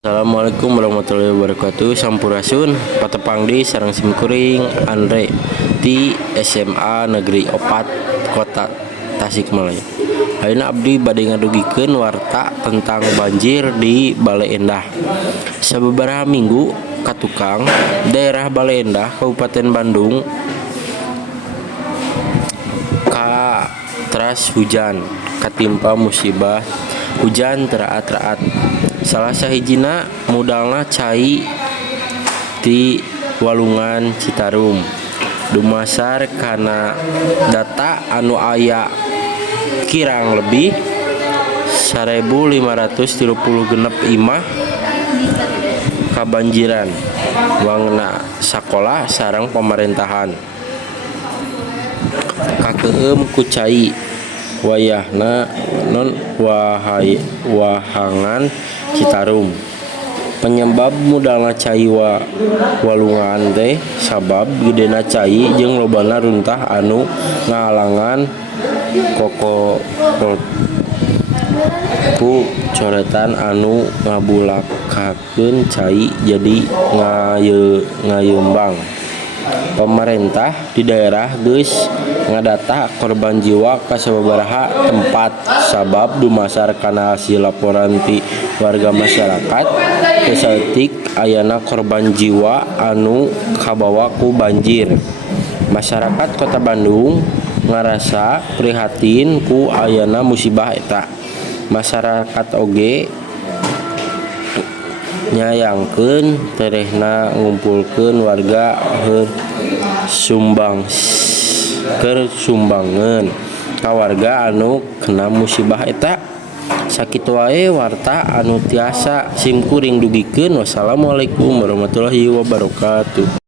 Assalamualaikum warahmatullahi wabarakatuh. Sampurasun patepangdi sareng simkuring Andre di SMA Negeri 4 Kota Tasikmalaya. Ayeuna abdi bade ngadugikeun warta tentang banjir di Bale Endah. Sababaraha minggu katukang daerah Bale Endah Kabupaten Bandung teras hujan katimpa musibah hujan teraat-raat. Salah sahijina mudalna cai di Walungan Citarum dumasar kana data anu aya kirang lebih 1536 imah kabanjiran wangna sakola sareng pemerintahan kakeum ku cai wayahna non wahangan Citarum. Penyebab mudalna cai walungan teh sabab gedena cai jeung lobana runtah anu ngahalangan ku coretan anu ngabulakakeun cai jadi ngayeumbang. Pemerintah di daerah geus ngadata korban jiwa ka sababaraha tempat sabab dumasar kana hasil laporan ti warga masyarakat teu saeutik ayana korban jiwa anu kabawa ku banjir. Masyarakat Kota Bandung ngarasa prihatin ku ayana musibah eta. Masyarakat oge nyayangkeun terehna ngumpulkeun warga sumbangeun ka warga anu kena musibah eta. Sakitu wae warta anu tiasa simkuring dugikeun. Wassalamualaikum warahmatullahi wabarakatuh.